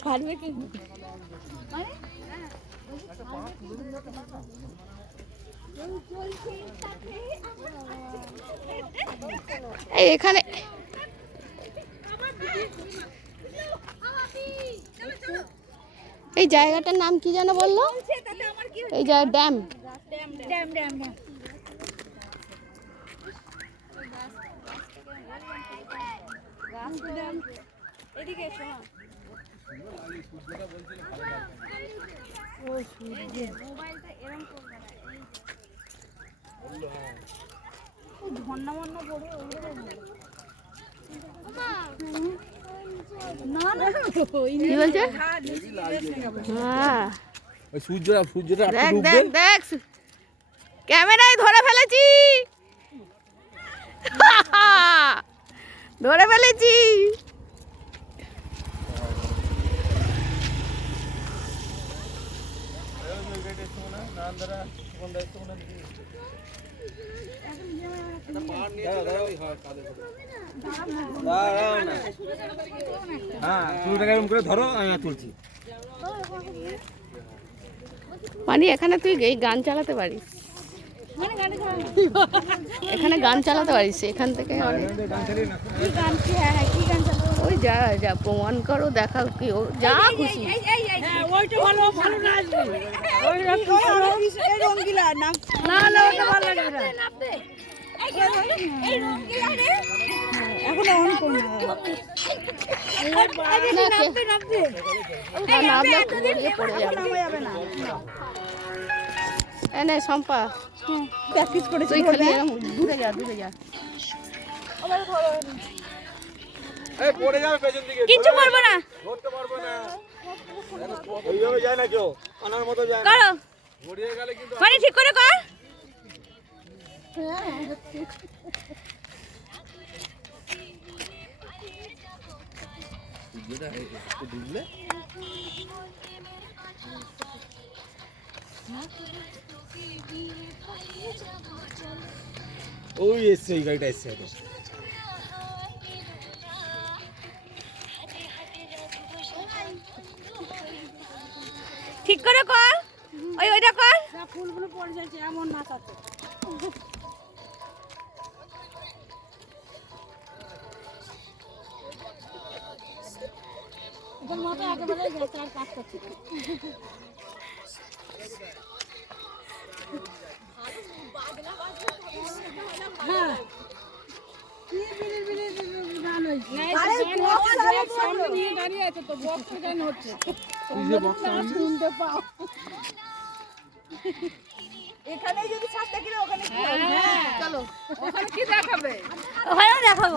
ছাড়বে কিন্তু এই এখানে এই জায়গাটার নাম কি যেন বলল? এই যা ড্যাম। Dam dam dam. এদিকে এসো। ও সূর্য মোবাইলটা এরকম করবে না এই ঝর্ণা মন্না পড়ে না না কি বলছে হ্যাঁ ওই সূর্যটা সূর্যটা দেখ দেখ দেখ ক্যামেরায় ধরে ফেলেছি ধরে ফেলেছি। ধরো মানে এখানে তুই এই গান চালাতে পারিস। এখানে গান চালাতে পারিস এখান থেকে অনেক কি গান কি হ্যাঁ হ্যাঁ কি গান চালাবো ওই যা যা প্রমাণ করো দেখাও কি ও যা খুশি না এখন অন নামলে পড়ে যাবে না এনে সম্পা প্র্যাকটিস করেছি তুই খালি দূরে যা দূরে যা। এই পড়ে যাবে পেছন দিকে। কিচ্ছু করব না। ধরতে পারবে না। যায় না কেউ। আনার মতো যায় না। করো। গড়িয়ে গেলে কিন্তু মানে ঠিক করে কর। ডুবলে ওই এসছে এই গাড়িটা এসছে। ঠিক করে কর। ওই ওইটা কর। ফুলগুলো পড়ে যাচ্ছে এমন নাচাতে এখন মাথা একেবারে গেছে আর কাজ করছে এখানে যদি ছাদ থাকি ওখানে চলো। ওখানে কি দেখাবে? ওখানে দেখাবো।